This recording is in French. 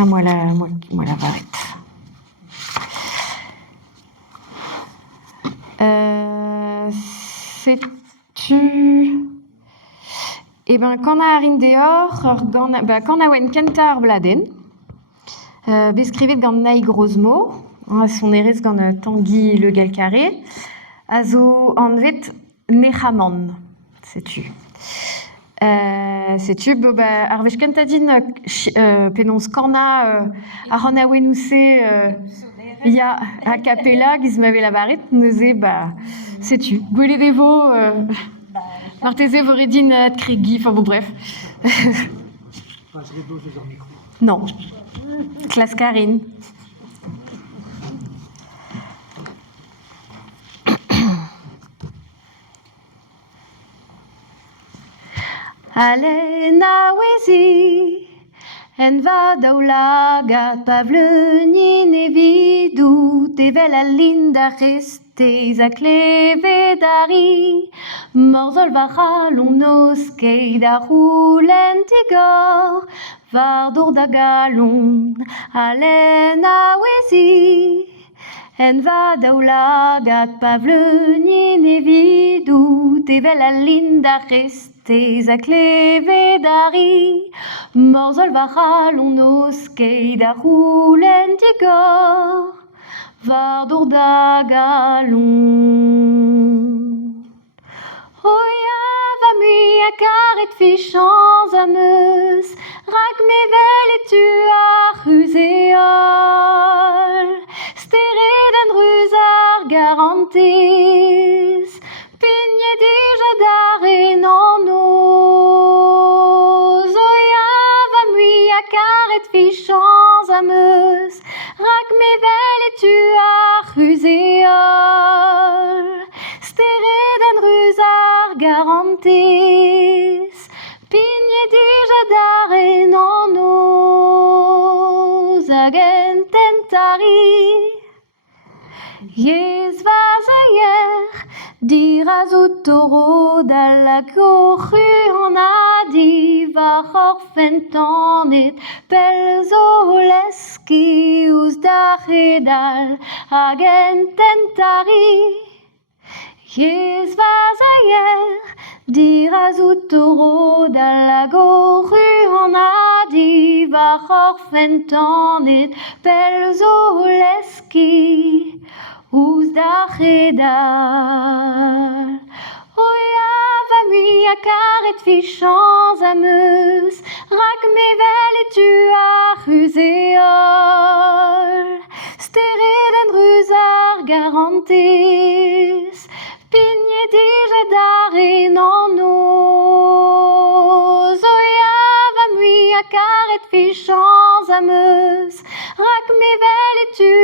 moi la barrette. Sais-tu... Eh ben, quand on a harin dehors, quand on a wen kentar bladen, beskrivet gant naï grosmo, son erez gant Tanguy Le Galcarré, azo anvet nechaman, sais-tu. Sais-tu, ar vech kentadin penons korna a ran a wenousse ya a capella giz m'avait la barrette, neuze, sais-tu, gwele devo, marteze voredin ad kregi, enfin bon bref. Non, classe Karine. Alena wezi, en va daoulagat pavleni nevidou, tevel a linda restez a clevedari, morzol vara l'on noskeid a roulen tigor, vardour da galon, alena wezi, en va daoulagat pavleni nevidou, tevel a linda restez a clevedari, morzol vara l'on noskeid a roulen tigor, vardour da galon. Oia va mui a karet fichans a meus, rak mevel et tu a ruzeol, stered an ruzar garantez, pigne dija d'aren en oz. Oia va mui a karet fichans a meus, rak mevel et tu a ruzeol, stered an ruzar garantez, pigne dija d'aren en oz hag en tentari. Yez vaz ayer, diraz o toro da la gorru en adi var orfentanet, pel zo leski ouz da redal hag en tentari. Yez vaz ayer, diraz o toro da la gorru en adi var orfentanet, pel zo leski ouz da redal. Oia va mui a karet fichans a meus, rak mevel et tu a ruzeol, stered an ruzar garantez, pigne dija d'aren en oz. Oia va mui a karet fichans a meus, rak mevel et tu